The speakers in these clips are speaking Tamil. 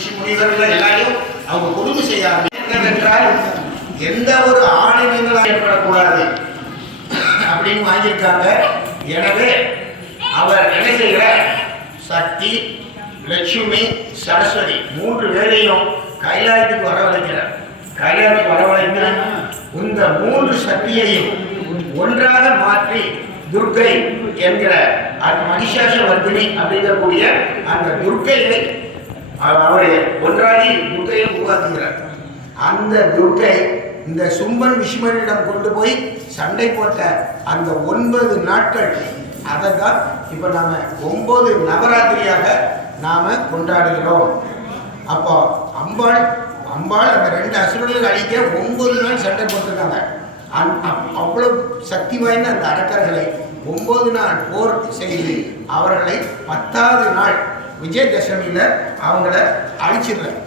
ரிஷி முனிவர்கள் எல்லாரையும் அவங்க கொடுமை செய்யாம என்னவென்றால் எந்த ஒரு ஆணினங்களும் ஏற்படக்கூடாது அப்படின்னு வாங்கியிருக்காங்க. எனவே அவர் என்ன செய்கிறார், சக்தி, லட்சுமி, சரஸ்வதி 3 பேரையும் கைலாயத்துக்கு வரவழைக்கிறார். கைலாயத்துக்கு வரவழைத்து இந்த 3 சக்தியையும் ஒன்றாக மாற்றி துர்க்கை என்கிற மகிஷாசுரவர்த்தினி அப்படிங்கக்கூடிய அந்த துர்க்கையை அவரை ஒன்றாகி துர்க்கையை உருவாக்குகிறார். அந்த துர்க்கை இந்த சும்பன் விஷ்மனிடம் கொண்டு போய் சண்டை போட்ட அந்த 9 நாட்கள், அதை தான் இப்போ நாம் 9 நவராத்திரியாக நாம் கொண்டாடுகிறோம். அப்போ அம்பாள் அந்த 2 அசுரர்கள் அழிக்க 9 நாள் சண்டை போட்டிருக்காங்க. அவ்வளவு சக்தி வாய்ந்த அந்த அரக்கர்களை 9 நாள் போர் செய்து அவர்களை 10வது நாள் விஜயதசமியில் அவங்கள அழிச்சிடுறாங்க.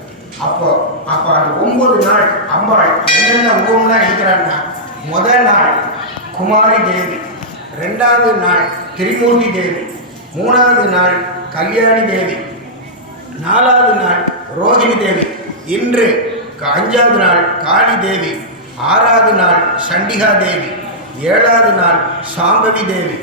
அப்போ அந்த 9 நாள் அம்பாள் என்னென்ன உருவம்லாம் இருக்கிறாங்கன்னா, முதல் நாள் குமாரி தேவி, 2வது நாள் திரிமூர்த்தி தேவி, 3வது நாள் கல்யாணி தேவி, 4வது நாள் ரோகிணி தேவி, இன்று 5வது நாள் காளி தேவி, 6வது நாள் சண்டிகா தேவி, 7வது நாள் சாம்பவி தேவி,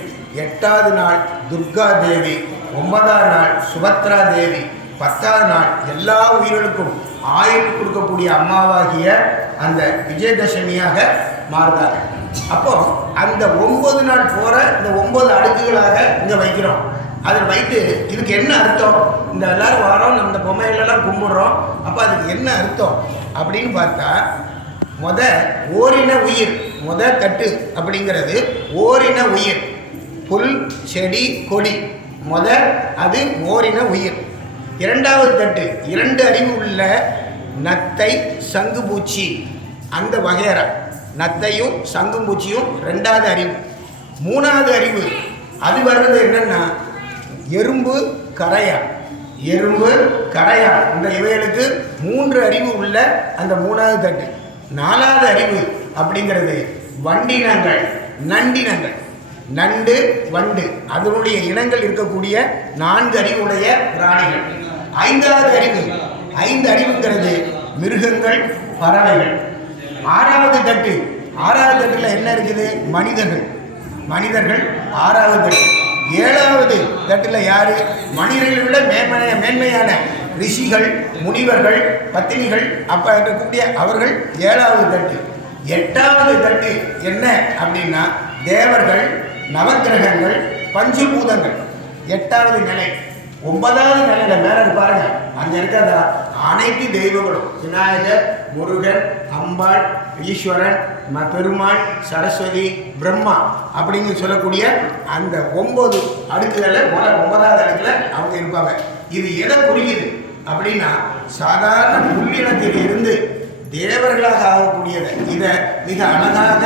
8வது நாள் துர்கா தேவி, 9வது நாள் சுபத்ரா தேவி, 10வது நாள் எல்லா உயிர்களுக்கும் ஆயுள் கொடுக்கக்கூடிய அம்மாவாகிய அந்த விஜயதசமியாக மாறுதாங்க. அப்போ அந்த 9 நாள் போகிற இந்த 9 அடுக்குகளாக இங்கே வைக்கிறோம். அதில் வைத்து இதுக்கு என்ன அர்த்தம், இந்த எல்லாரும் வாரம் நம்ம இந்த பொம்மைகளெல்லாம் கும்பிடுறோம், அப்போ அதுக்கு என்ன அர்த்தம் அப்படின்னு பார்த்தா, ஓரின உயிர், தட்டு அப்படிங்கிறது ஓரின உயிர், புல் செடி கொடி, அது ஓரின உயிர். 2வது தட்டு 2 அறிவு உள்ள நத்தை சங்குபூச்சி, அந்த வகையறா நத்தையும் சங்குபூச்சியும் 2வது அறிவு. 3வது அறிவு அது வர்றது என்னன்னா எறும்பு கரையான், இந்த இவைகளுக்கு 3 அறிவு உள்ள அந்த 3வது தட்டு. 4வது அறிவு அப்படிங்கிறது வண்டினங்கள், நண்டினங்கள், நண்டு வண்டு அதனுடைய இனங்கள் இருக்கக்கூடிய 4 அறிவுடைய பிராணிகள். 5வது அறிவு, 5 அறிவுங்கிறது மிருகங்கள், பறவைகள். 6வது தட்டில் என்ன இருக்குது, மனிதர்கள் 6வது தட்டு. 7வது தட்டில் யாரு, மனிதர்களை விட மேன்மையான ரிஷிகள், முனிவர்கள், பத்தினிகள், அப்ப இருக்கக்கூடிய அவர்கள் 7வது தட்டு. 8வது தட்டு என்ன அப்படின்னா தேவர்கள், நவக்கிரகங்கள், பஞ்சபூதங்கள் 8வது நிலை. 9வது நிலையில மேல இருப்பாருங்க, அங்க இருக்கிறதா அனைத்து தெய்வங்களும் விநாயகர், முருகன், அம்பாள், ஈஸ்வரன், பெருமாள், சரஸ்வதி, பிரம்மா அப்படிங்கிற சொல்லக்கூடிய அந்த 9 அடுக்குகளில் 9வது அடுக்குல அவங்க இருப்பாங்க. இது எதை குறிக்குது அப்படின்னா, சாதாரண புல்லினத்தில் இருந்து தேவர்களாக ஆகக்கூடியது. இதை மிக அழகாக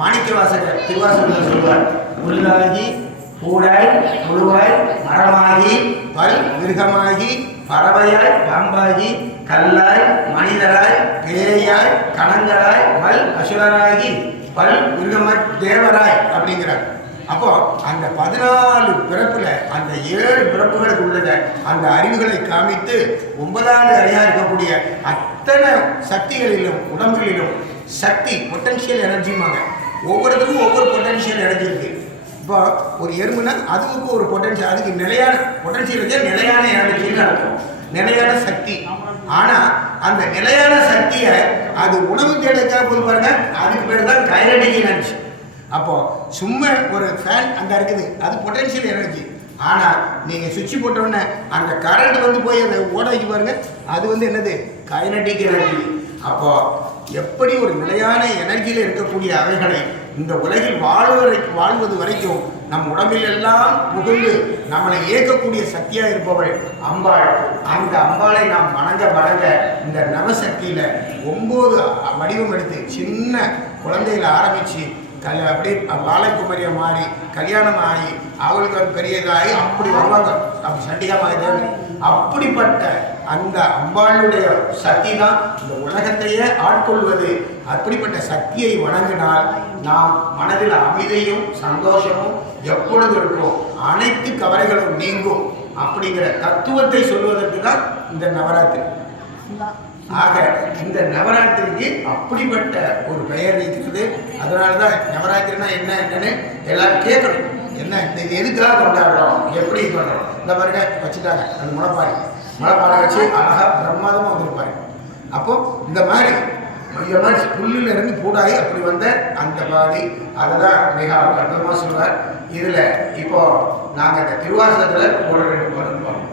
மாணிக்கவாசகர் திருவாசகத்தில் சொல்வார். புல்லாகி பூடாய் புழுவாய் மரமாகி பல் மிருகமாகி பறவையாய் பாம்பாகி கல்லாய் மனிதராய் பேயாய் கணங்களாய் மல் அசுரராகி பல் மிருகமாய் தேவராய் அப்படிங்கிறார். அப்போ அந்த 14 பிறப்புல அந்த 7 பிறப்புகளுக்கு உள்ளத அந்த அறிவுகளை காமித்து 9வது அறியா இருக்கக்கூடிய அத்தனை சக்திகளிலும் உடம்புகளிலும் சக்தி பொட்டன்ஷியல் எனர்ஜிமாங்க. ஒவ்வொருத்தருக்கும் ஒவ்வொரு பொட்டன்ஷியல் எனர்ஜி இருக்கு. இப்போ ஒரு எறும்புனா அதுக்கு ஒரு பொட்டன்ஷியல், அதுக்கு நிலையான பொட்டன்ஷியல் இருக்கு, நிலையான எனர்ஜின்னு அர்த்தம், நிலையான சக்தி. ஆனால் அந்த நிலையான சக்தியை அது உணவு தேடுறதுக்காக போய் பாருங்க, அதுக்கு பேர் தான் கைனடிக் எனர்ஜி. அப்போ சும்மா ஒரு ஃபேன் அந்த இருக்குது, அது பொட்டன்ஷியல் எனர்ஜி. ஆனால் நீங்கள் சுவிட்ச் போட்டோன்னே அந்த கரண்ட் போய் அதை ஓட வைக்க பாருங்க, அது என்னது, கைனடிக் எனர்ஜி. அப்போ எப்படி ஒரு நிலையான எனர்ஜியில் இருக்கக்கூடிய அவைகளை இந்த உலகில் வாழ்வது வரைக்கும் நம் உடம்பில் எல்லாம் புகுந்து நம்மளை இயக்கக்கூடிய சக்தியாக இருப்பவள் அம்பாள். அந்த அம்பாளை நாம் வணங்க இந்த நவசக்தியில் 9 வடிவம் எடுத்து சின்ன குழந்தையில் ஆரம்பித்து அப்படியே வாழைக்குமரியை மாறி கல்யாணம் ஆகி அவளுக்கு அது பெரியதாகி அப்படி வருவாங்க. அப்படி சண்டிகமாக அப்படிப்பட்ட அந்த அம்பாளுடைய சக்தி தான் இந்த உலகத்தையே ஆட்கொள்வது. அப்படிப்பட்ட சக்தியை வணங்கினால் நாம் மனதில் அமைதியும் சந்தோஷமும் எப்பொழுது இருக்கும், அனைத்து கவலைகளும் நீங்கும் அப்படிங்கிற தத்துவத்தை சொல்வதற்கு தான் இந்த நவராத்திரி. ஆக இந்த நவராத்திரிக்கு அப்படிப்பட்ட ஒரு பெயர் இருக்கிறது. அதனால தான் நவராத்திரினா என்னன்னு எல்லாரும் கேட்கணும். என்ன இது எதுக்காக கொண்டாடுறோம், எப்படி கொண்டாடுறோம்? இந்த பாருங்க வச்சுட்டாங்க அந்த முளைப்பாரி வச்சு அழகாக பிரமாதமாக வந்துருப்பாரு. அப்போ இந்த மாதிரி புல்லில் இருந்து பூடாகி அப்படி வந்த அந்த பாதி அதை தான் மிக அற்புதமாக சொல்வார். இதில் இப்போ நாங்கள் இந்த திருவாசகத்தில் ஒரு 2 பாடல் பாடுவோம்.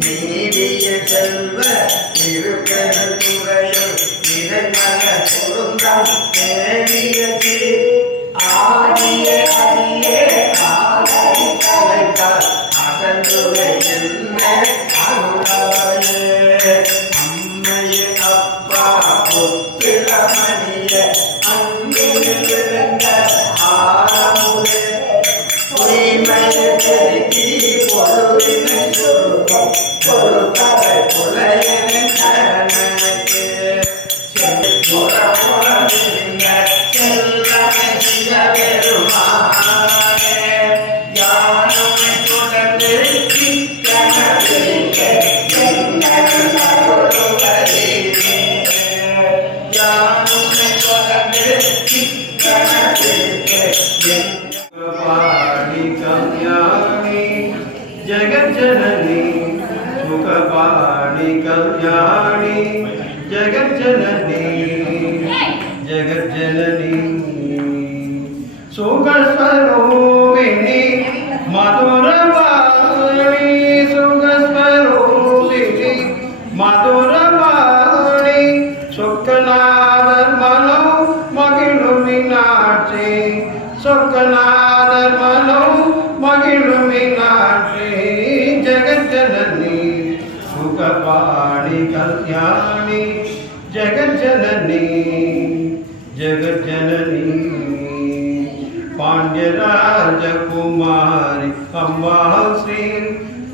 நீடிய செல்வ இருப்பெரு துறையில் இறைமன பொருந்தம் தேடிய ஆடிய அடியே ஆடி கலைத்தார் அகன்றுரை என்ன அருளாயே அம்மையே அப்பா ஒப்பிளமணிய அன்பில் விழுந்த ஆரமுதே பொய்மையை பெருக்கி பொருளினை சுருக்கும் பொருட்களை புலையனின் கணக்கு செல்வமுறமுறவிந்த செல்வனை சில பெருமானே யானுமை தொடர்ந்து கிட்டனவிக்க என்னும் அருளுவதே யானுமை தொடர்ந்து கிட்டனவிக்க जगज्जननी सुखपाणि कल्याणी जगज्जननी जगज्जननी सुखस्वरूपिणी मधुरवाणी सुखस्वरूपिणी मधुरवाणी सुखनादर मनो मगिलुमिनाक्षी सुखनादर मनो मगिलुमिनाक्षी जगज्जननी सुखपाणि कल्याणी जगज्जननी जगज्जननी पांड्यराजकुमारी अम्बा श्री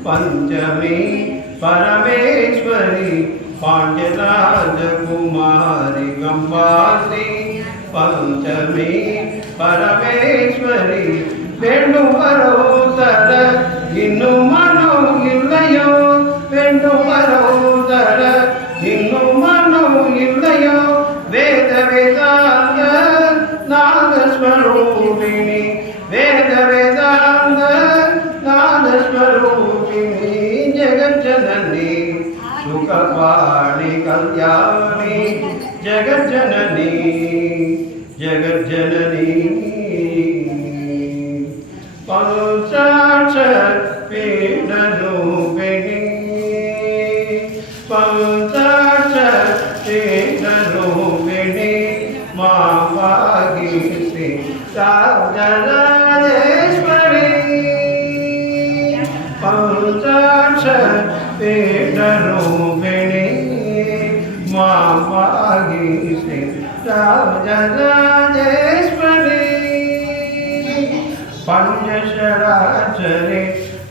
पंचमी परमेश्वरी पांड्यराजकुमारी अम्बा श्री पंचमी परमेश्वरी வேண்டும் வரோ தர இன்னும் மனோ இல்லையோ வேண்டும் வரோ தர இன்னும் மனோ இல்லையோ வேத வேதாந்த நாதஸ்வரூபிணி வேத வேதாந்த நாதஸ்வரூபிணி ஜெகஜனனி சுகபாணி கல்யாணி ஜெகஜனனி ஜெகஜனனி पंचाक्षर पीडरूपिणी पंचाक्षर पीडरूपिणी मां भागीश्री राजराजेश्वरी पंचाक्षर पीडरूपिणी मां भागीश्री राजराजेश्वरी पंचशराचरे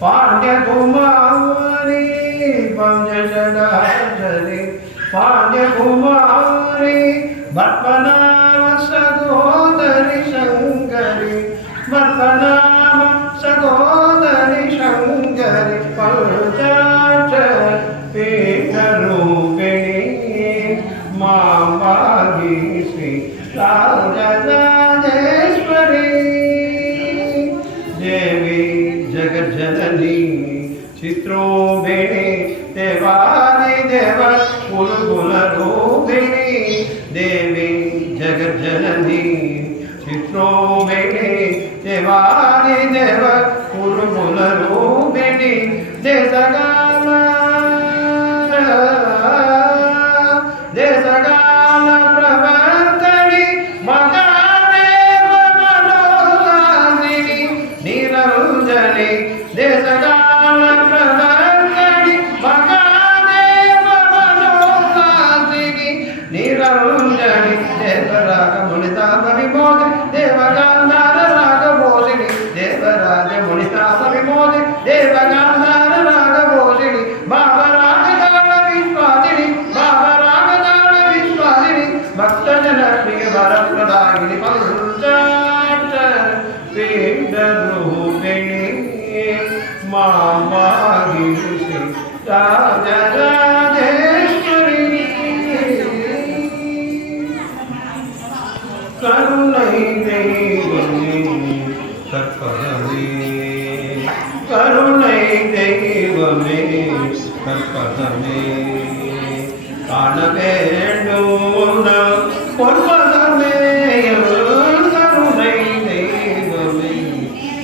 पांड्यकुमारी पंचशराचरे पांड्यकुमारी भट्टनाम सगोदरी शंकरी भट्टनाम सगोदरी शंकरी पंचाक्षर पीठरूपिणी मां भागीश्री राजराजेश्वरी देवी जगज्जननी चित्रोभिणी देवादि देव कुलकुल रूपिणी देवी जगज्जननी चित्रोभिणी देवादि देव कुलकुल रूपिणी देशकाल देशकाल प्रवर्तनी महादेव मनोहारिणी निरंजनी देशकाल प्रवर्तनी महादेव मनोहारिणी निरंजनी देवराग मुनिताप विमोदिनी देवगांधार राग भोजिनी देवराज मुनिताप विमोदिनी देवगांधार राग भोजिनी भावराग गान विश्वासिनी காண வேண்டும் பொற்பதமே கருணை தெய்வமே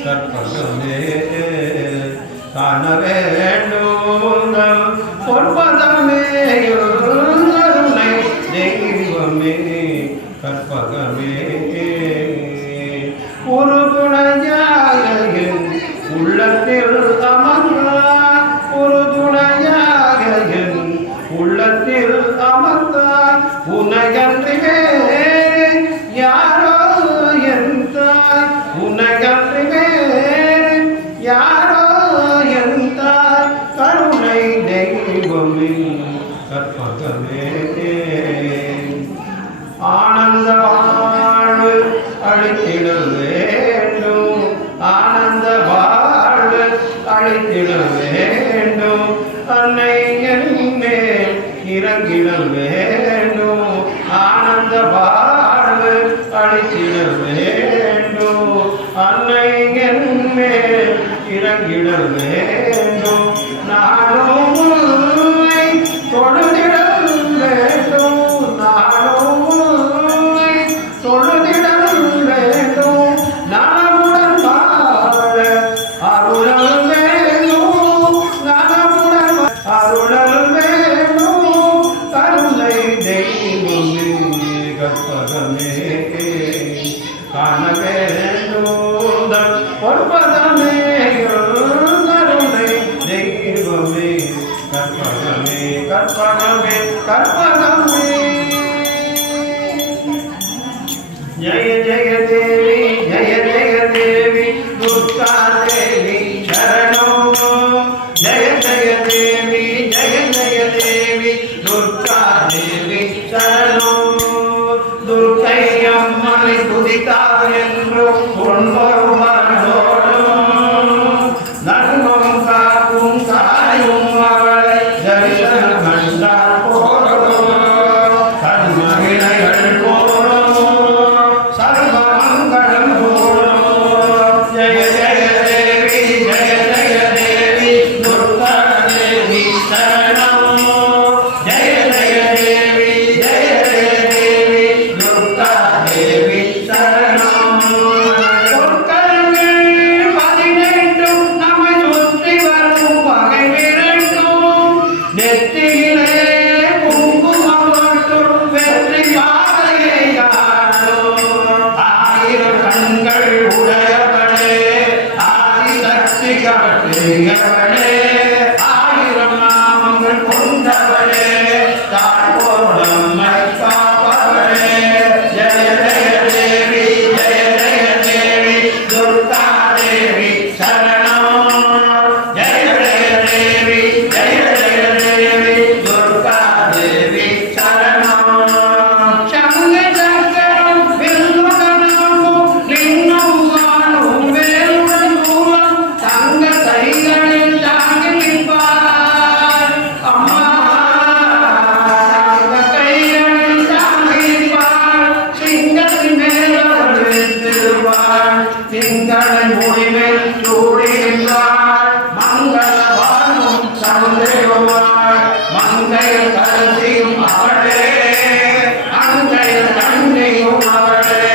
கற்பகமே காண வேண்டும் பொற்பதமே கருணை தெய்வமே கற்பகமே ஒரு துணையாக உள்ளத்தில் அமர்ந்தார் ஒரு துணையாக உள்ளத்தில் அமர்ந்தார் உனகன்றிவே யாரோ என் தாய் உனகன்றிவே யாரோ என் தாய் கருணை தெய்வமே கற்பகமே ஆனந்த வாழ்வு அழித்திட வேண்டும் ஆனந்த வாழ்வு அழித்திட வேண்டும் அன்னை என் மேல் இறங்கிட வேண்டும் ஆனந்த வாழ்வு அழித்திட வேண்டும் அன்னை என் மேல் இறங்கிட வேண்டும் நானும் தொழுதிட வேண்டும் நானும் தொழுதிட வேண்டும் நலமுடன் வாழ அருளல் வேண்டும் நலமுடன் அருளல் வேண்டும் கருணை தெய்வமே கற்பகமே காண வேண்டும் பொற்பதமே கருணை தெய்வமே கற்பகமே கற்பகமே கற்பகமே जय जय देवी दुर्गा देवी शरणों जय देवी दुर्गा देवी शरणों दुर्गैयम्मனை துதித்தார் என்று நன்மம் காக்கும் காயும் அவளை தரிசனம் கண்டார் போறோம் கண்மகிழைகள் ஆயிரம் நாமங்கள் கொண்டவளே தாழ்வோடம்மை காப்பவளே ஜெய தேவி துர்கா தேவி சரணம் ஜெய தேவி துர்கா தேவி சரணம் சங்க சக்கரம் வில்லுடனும் லிங்கம் வாழும் வேலுடன் தூரம் தங்க கைகளில் தாங்கி நிற்பார் அம்மா தங்க கைகளில் தாங்கி நிற்பார் சிங்கத்தின் மேல் அவள் வைத்திருப்பார் திங்களை முடிவில் சூடி நின்றார் மங்கள வாழும் சமுதேவார் மங்கையில் கருதியும் அவளே அங்கையில் கண்ணியும் அவளே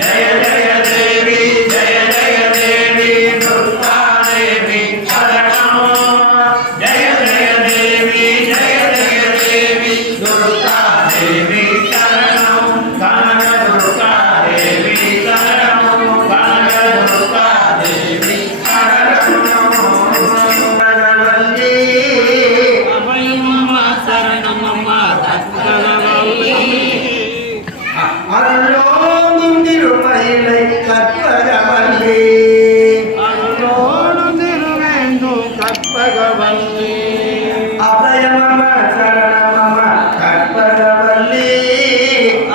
ஜெய தேவி துர்கா தேவி சரணம் ஜெய தேவி துர்கா தேவி சரணம் கனக துர்கா தேவி சரணம் கனக துர்கா தேவி சரணம் அபயமம்மா சரணமம்மா கற்பகவல்லி அருளோடும் திருமயிலை கற்பகவல்லி அருளோடும் திருவேண்டும் கற்பகவல்லி அபயமம சரணமம கற்பகவல்லி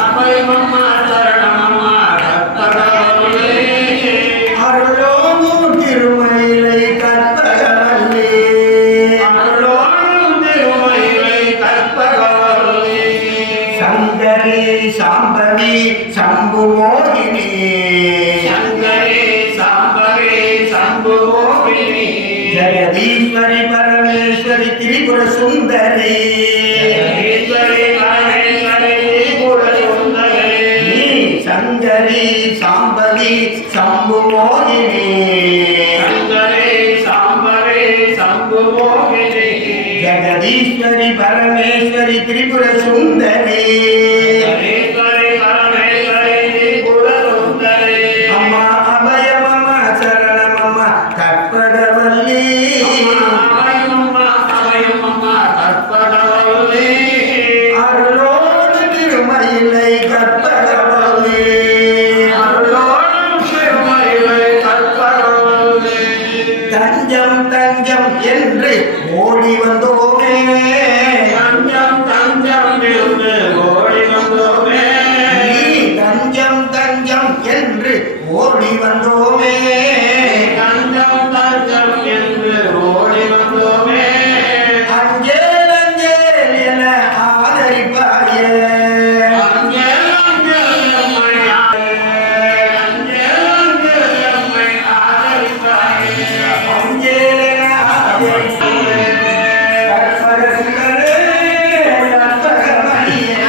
அபயமம்மா சரணமம்மா கற்பகவல்லி அருளோடும் திருமயிலை கற்பகவல்லி அருளோடும் திருமயிலை கற்பகவல்லி சங்கரி சாம்பவி சம்பு மோகினி சங்கரி சாம்பவி சம்புமோகினி ஜெகதீஸ்வரி பரமேஸ்வரி திரிபுர சுந்தரி ஜெகதீஸ்வரி சங்கரி சாம்பவி சம்பு மோகினி சங்கரே சாம்பரே சம்பு மோகினி ஜெகதீஸ்வரி பரமேஸ்வரி திரிபுர சுந்தரி ஜெகதீஸ்வரி பரமேஸ்வரி திரிபுர சுந்தரி அம்மா அபயம் அம்மா சரணம் அம்மா கற்பகவல்லி அம்மா கற்பகவல்லி அருளோடு திருமயிலை கற்பகவல்லி அருளோடும் திருமயிலை கற்பகவல்லி தஞ்சம் தஞ்சம் என்று ஓடி வந்தோமே தஞ்சம் தஞ்சம் இருந்து ஓடி வந்தோமே நீ தஞ்சம் தஞ்சம் என்று ஓடி வந்தோமே தஞ்சம் தஞ்சம் என்று ஓடி வந்தோமே அஞ்சேல் அஞ்சேல் என ஆதரிப்பாயே அஞ்சேல் அஞ்சேல் எம்மை அஞ்சேல் அஞ்சேல் எம்மை ஆதரிப்பாயே அஞ்சேல் என ஆதரிப்பாயே கற்பகசுந்தரே, கற்பகமணியே.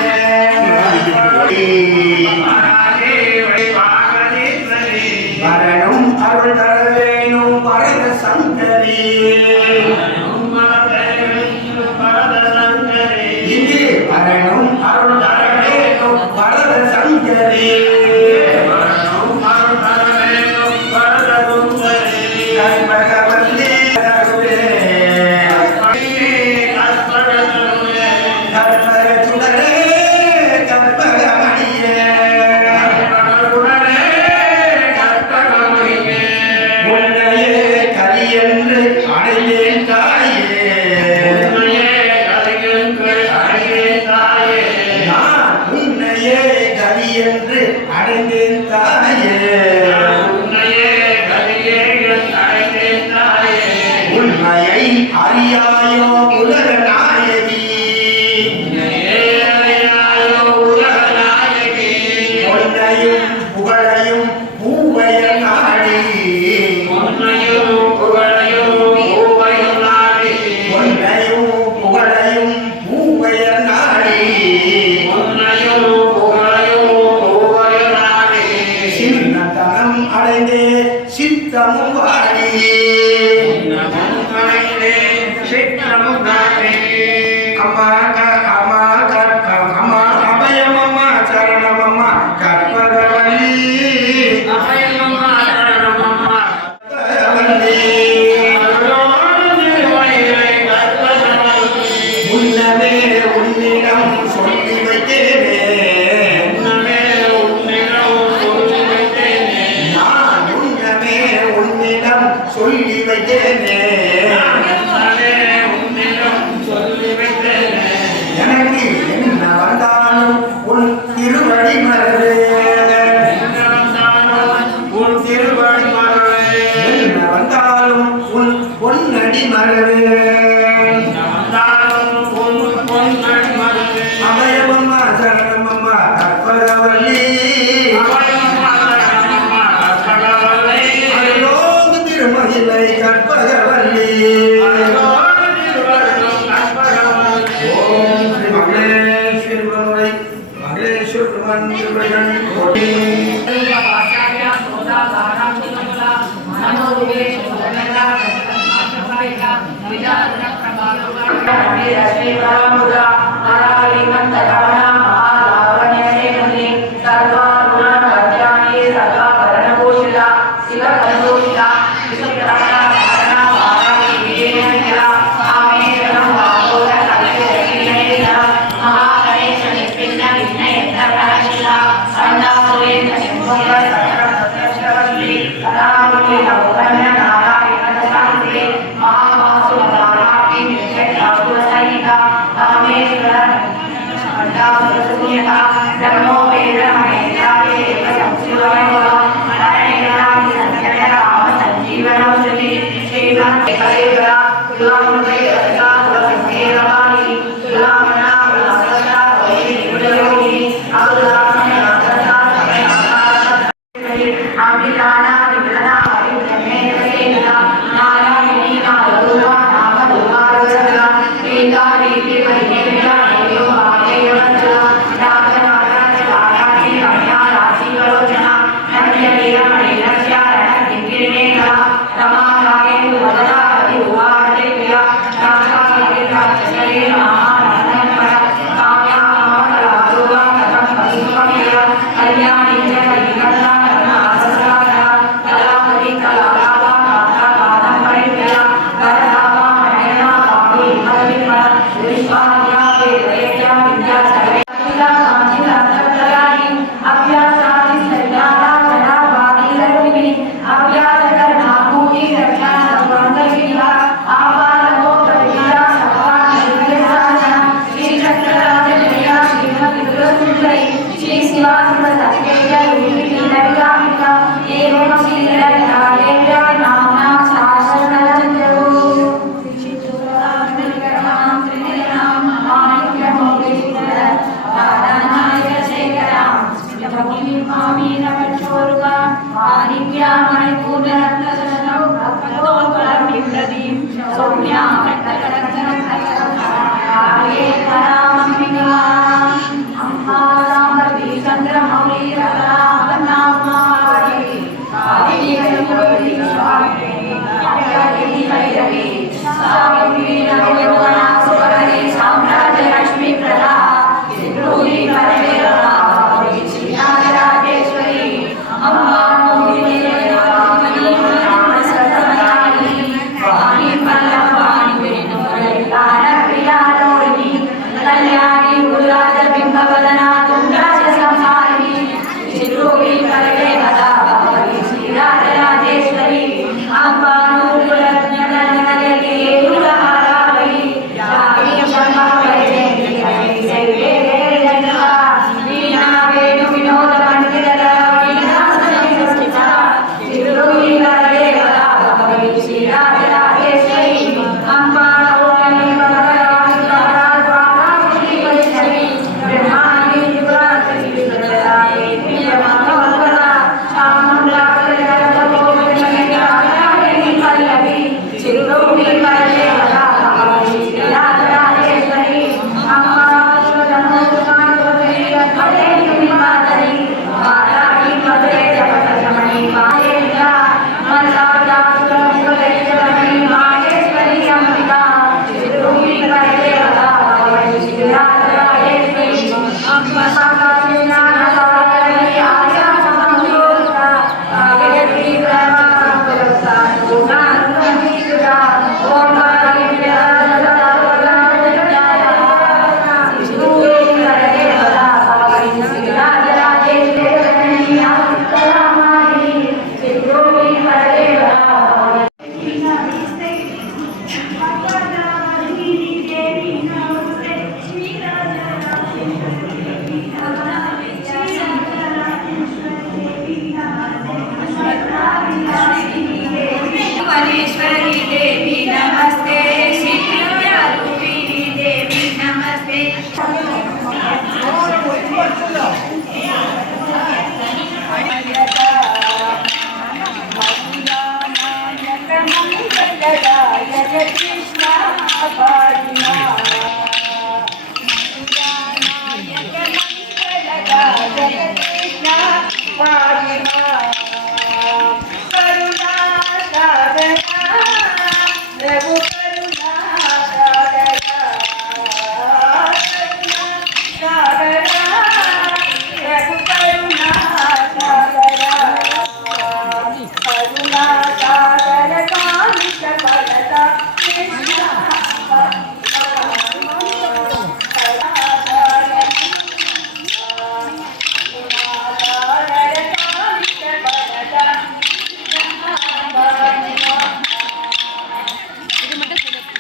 வரணும் அருள் தர வேணும் வரத சங்கரி இங்கே வரணும் அருள் தர வேணும் வரத சங்கரி கற்பகவல்லி கற்பகசுந்தரே, கற்பகமணியே. உன்னையே கரியென்று அடைந்தேன் தாயே நான் உன்னையே கரியென்று அடைந்தேன் தாயே உண்மையை அறியாயோ உலக நாயகி பொன்னையும் புகழையும் பூவைய நாடி பொன்னையும் புகழையும் பூவைய நாடி சின்னத்தனம் அடைந்தே சித்தமும் வாடி அம்மா அம்மா அம்மா அபயம் அம்மா சரணம் அம்மா கற்பகவல்லி கற்பகவல்லி உன்னமே உன்னிடம் சொல்லி வைத்தேனே நான் உன்னமே உன்னிடம் சொல்லி வைத்தேனே எனக்கு என்ன வந்தாலும் உன் திருவடி மறவே உன் திருவடி மறவே என்ன வந்தாலும் உன் பொன்னடி மறவே அபயமம்மா சரணமம்மா கற்பகவல்லி அருளோடு திருமகிலை கற்பகவல்லி ஓம் ஸ்ரீ மங்களேஸ்வரி மனுரை மங்களேஸ்வர பிரம்மன் திருவடிகள் போற்றி. Naga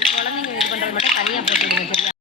குழந்தைங்க இது பண்றது மட்டும் தனியா போட்டு விடுங்க சரியா?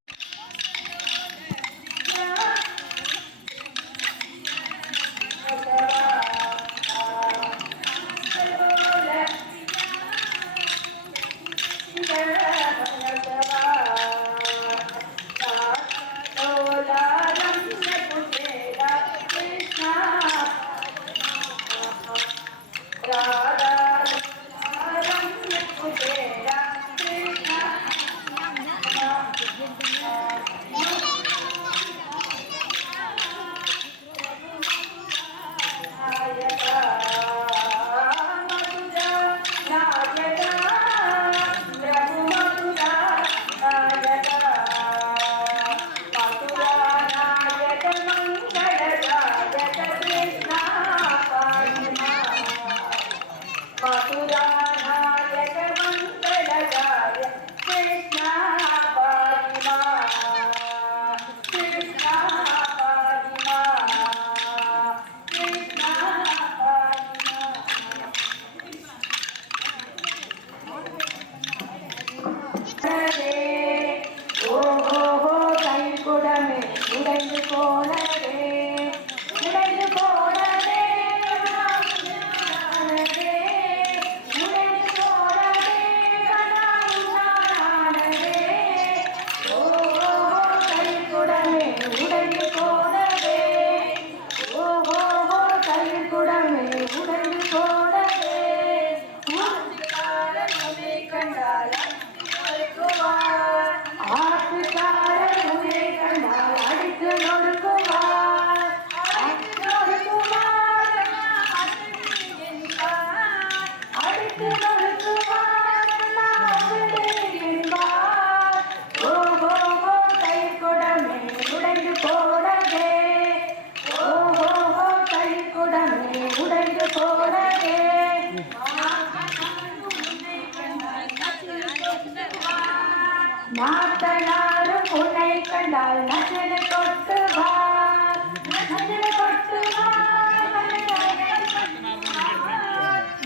உடைந்து போனதே உடைந்து போனதே உடைந்து போனதே கண்ணானதே ஓ கைக்குடமே உடைந்து போனதே ஓ கைக்குடமே உடைந்து போனதே உன்னை கண்டால் ஆத்துக்காரர் உன்னை கண்டால் அடித்து நொறுக்குவார் அடித்து நொறுக்குவார் அடித்து நொறுக்குவார் என்பார் ஓ கைக்குடமே உடைந்து போனதே ஓ கைக்குடமே உடைந்து போனதே நாத்தனாரும் உன்னை கண்டால் நச்சனை கொட்டுவார் நச்சனை கொட்டுவார்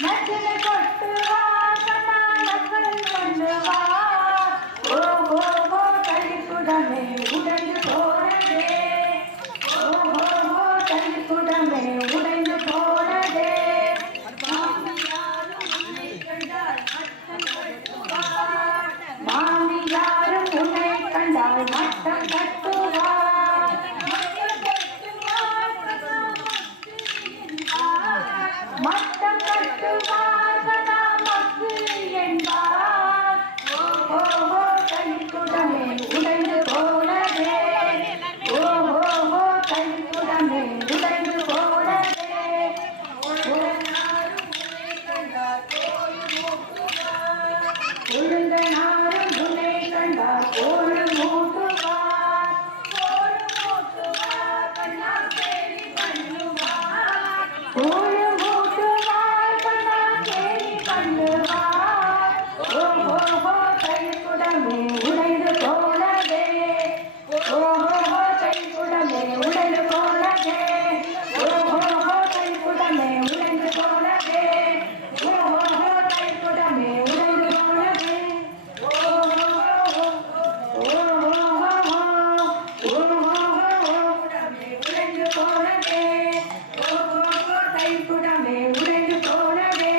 நச்சனை கொட்டுவார் கண்ணால் பண்ணுவார் ஓ கைக்குடமே உடைந்து போனதே ஓ கைக்குடமே உடைந்து போனதே மாமியாரும் உன்னை கண்டால் மட்டம் கட்டுவார் மட்டம் கட்டுவார் கதாமக்கு என்பார் ஓ கைக்குடமே உடைந்து போனதே ஓ கைக்குடமே உடைந்து போனதே உளுந்தனாரும் உன்னை கண்டால் கோடு மூட்டுவார் கண்ணா கேலி பண்ணுவார் கோடு மூட்டுவார் கண்ணா கேலி பண்ணுவார் ஓ கைக்குடமே உடைந்து போனதே ஓ கைக்குடமே உடைந்து போனதே ஓ கைக்குடமே உடைந்து போனதே ஓ கைக்குடமே உடைந்து போனதே உடைந்து போனதே கைக்குடமே உடைந்து போனதே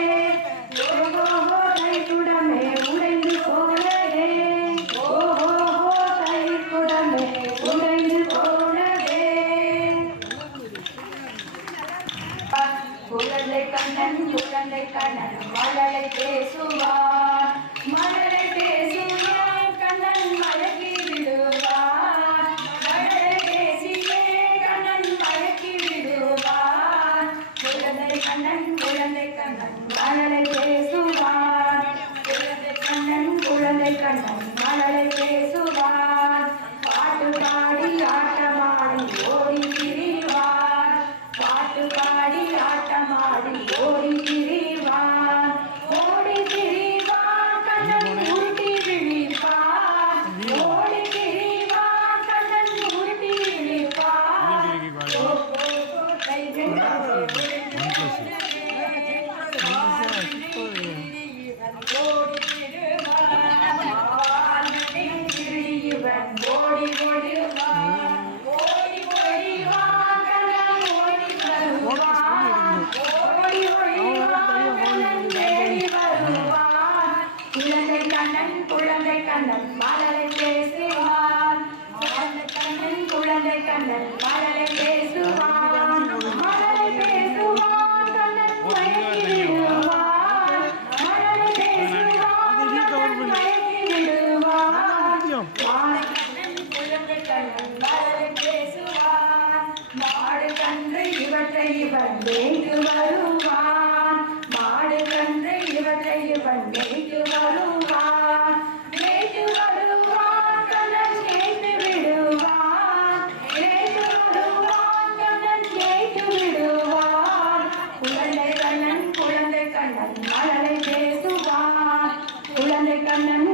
கைக்குடமே உடைந்து போனதே கைக்குடமே உடைந்து போனதே குழந்தை கண்ணன் மழலை பேசுவார் மழலை பேசுவார் கண்ணன் மழகி விடுவார் மழலை பேசியே கண்ணன் மழகி விடுவார் குழந்தை கண்ணன் மழலை பேசுவார் குழந்தை கண்ணன் மழலை பேசுவார் பாட்டு பாடி ஆட்டமாடி ஓடி திரிவார் பாட்டு பாடி ஆட்டமாடி ஓடி திரிவார் ஓடி திரிவார் கண்ணன் உருட்டி விழிப்பார் ஓடி திரிவார் கண்ணன் உருட்டி விழிப்பார் இவன் ஓடி ஓடிவான் ஓடி ஓடிவான் கண்ணன் ஓடி வருவான் ஓடி ஓடிவான் கண்ணன் தேடி வருவான் குழந்தை கண்ணன் மலரை பேசுவான் குழந்தை கண்ணன் மலரை பேசுவான் மலரை பேசுவான் கண்ணன் மயக்கி விடுவான் மலரை பேசுவான் கண்ணன் மயக்கி விடுவான் மாடு கன்று இவற்றை இவன் வேண்டு வருவான் மாடு கன்று இவற்றை இவன் வேண்டு வருவான் வேண்டு வருவான் கண்ணன் கேட்டு விடுவான் வேண்டு வருவான் கண்ணன் கேட்டு விடுவான் குழந்தை கண்ணன் மழலை பேசுவான் குழந்தை கண்ணன்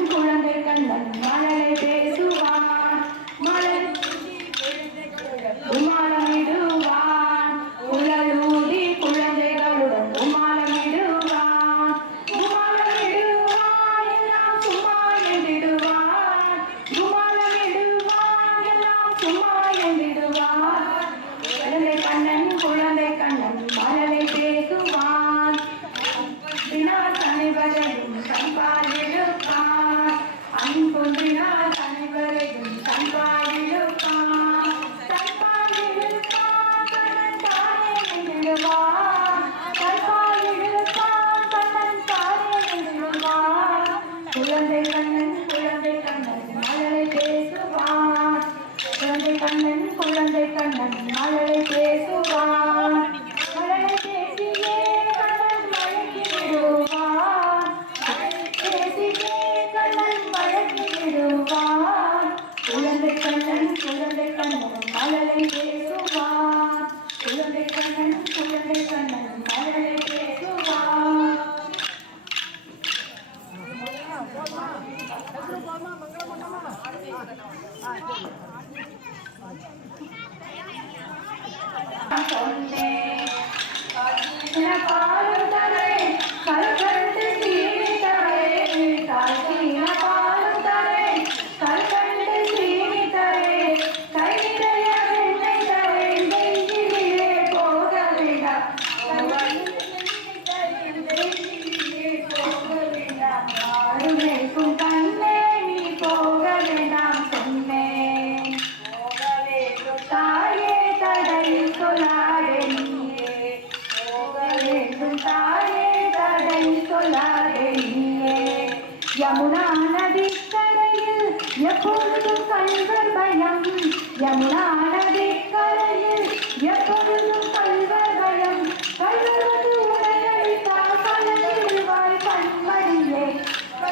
மழலை பேசுவான் மழை குமாரமிடுவான் குழலூதி குழந்தைகள் சொன்னேன். காய்ச்சின பாலும் தரேன், கல்கண்டு சீனி தரேன். காய்ச்சின பாலும் தரேன், கல்கண்டு சீனி தரேன். கை நிறைய வெண்ணெய் தரேன், நெஞ்சிலே போக வேண்டாம். நெஞ்சிலே போக வேண்டாம். ஆடு மேய்க்கும் கண்ணே நீ போக வேண்டாம் சொன்னேன். தாயே தடை சொல்லாதே நீயே, போக வேண்டும் தாயே தடை சொல்லாதே நீயே. யமுனா நதிக்கரையில் எப்பொழுதும் கல்வர் பயம், யமுனா நதிக்கரையில் எப்பொழுதும் கல்வர் பயம். கல்வரது உடையடித்தால் கலங்கிடுவாய் கண்மணியே,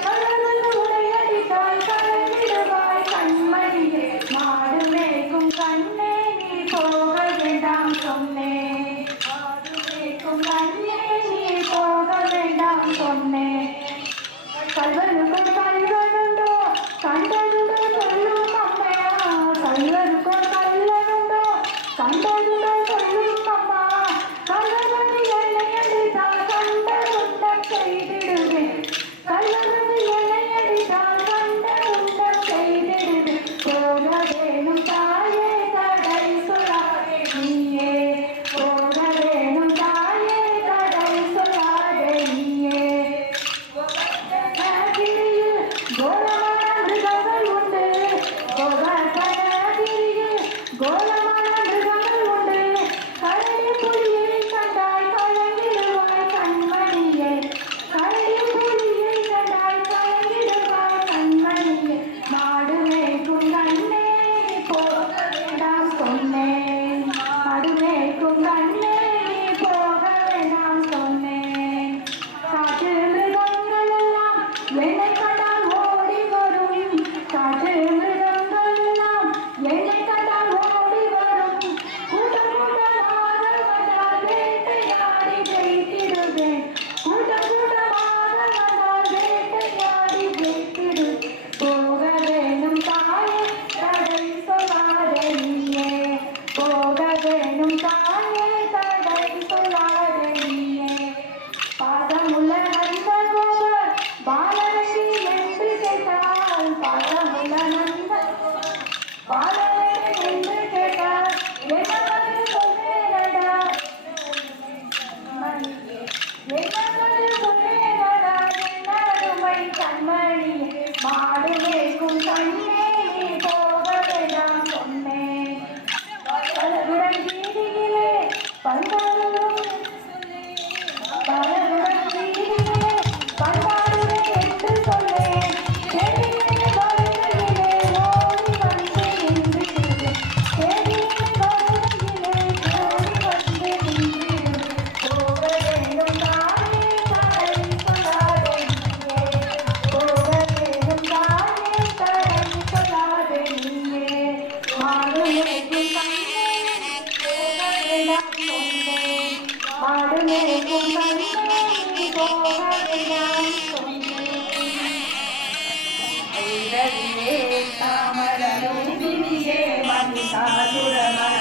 கல்வரது உடையடித்தால் கலங்கிடுவாய் கண்மணியே. மாடு மேய்க்கும் கண்ணே நீ போக வேண்டாம் சொன்னேன். மாடு மேய்க்கும் கண்ணே நீ போக வேண்டாம் சொன்னேன். கல்வருக்கும் கல்வனுண்டோ கண்டதுண்டோ சொல்லும் அம்மா, கல்வருக்கும் கல்லனுண்டோ கண்டதுண்டோ சொல்லும் அம்மா. கல்வரது என்னை அடித்தால் கண்ட குண்டம் செய்திடுவேன், கல்வரது என்னை அடித்தால் கண்ட குண்டம் செய்திடுவேன். போக வேணும் தாயே தடை சொல்லாதே நீயே, போக வேணும் தாயே தடை சொல்லாதே நீயே. கோவர்த்தனகிரியில் கோலமான மிருகங்கள் உண்டு, கோவர்த்தனகிரியில் கோலமான மிருகங்கள் உண்டு. கரடி புலியை கண்டாய் கலங்கிடுவாய் கண்மணியே, கரடி புலியை கண்டாய் கலங்கிடுவாய் கண்மணியே. மாடு மேய்க்கும் கண்ணே நீ போக வேண்டாம் சொன்னேன், மாடு மேய்க்கும் கண்ணே நீ போக வேண்டாம் சொன்னேன். காட்டு மிருகங்கள் எல்லாம் என்னை கண்டால் ஓடி வரும், காட்டு மிருகங்கள் எல்லாம் என்னை கண்டால் ஓடி வரும். கூட்டம் கூட்டமாக வந்தால் வேட்டையாடி ஜெயித்திடுவேன், கூட்டம் கூட்டமாக வந்தால் வேட்டையாடி ஜெயித்திடுவேன். போக வேணும் தாயே தடை சொல்லாதே நீயே, போக வேணும் தாயே தடை சொல்லாதே நீயே. பாதமுள்ள நண்பர் ஒருவர் பாலரசி என்று கேட்டால், பாதமுள்ள நண்பர் பாலரசி என்று கேட்டால் என்னவது சொன்னேனடா கண்மணியே, என்னவது சொன்னேனடா என்ன அருமை கண்மணியே. மாடு மேய்க்கும் கண்ணே நீ போக வேண்டாம் சொன்னேன். பலருடன் வீதியிலே பண்பாடுவோம், பலருடன் வீதியிலே பண்பாடுவேன் என்று சொன்னேன். தேடியே வருகையிலே ஓடி வந்து நின்றிடுவேன், தேடியே வருகையிலே ஓடி வந்து நின்றிடுவேன். போக வேண்டும் தாயே தடை சொல்லாதே நீயே, போக வேண்டும் தாயே தடை சொல்லாதே நீயே. மாடு மேய்க்கும் கண்ணே நீ போக வேண்டாம் சொன்னேன், மாடு மேய்க்கும் கண்ணே நீ போக வேண்டாம் சொன்னேன். ஐரவியே தாமரமே விதியே மணிசாசுரமலை